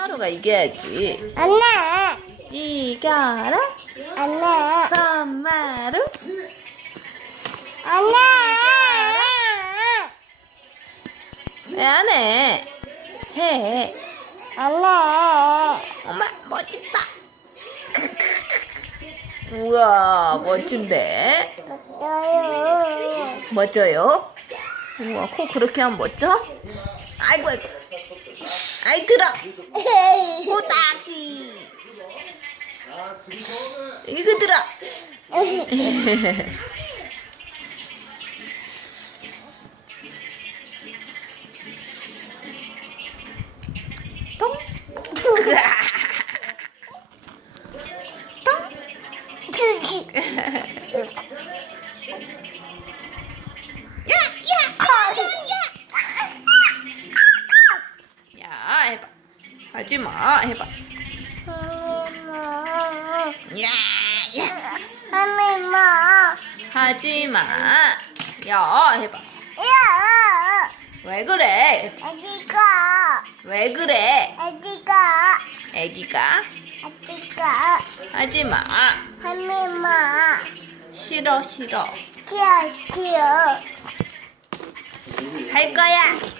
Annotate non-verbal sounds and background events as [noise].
마루가 이겨야지. 안돼 이겨라. 안돼 선마루. 안돼 왜안 해? 해. 안돼 엄마 멋있다. 우와 멋진데. 너요 멋져요? 우와 코 그렇게 하면 멋져? 아이고 아이고. 아이 들어. [laughs] 코딱지. 이거 들어. 똥. [laughs] [laughs] 야 하지 마 해봐. 야 야. 하미마 하지 마. 야 해봐. 야 왜 그래? 아기가 왜 그래? 아기가 애기가 아기가 하지 마. 하미마 싫어 싫어. 튀어 튀어 할 거야.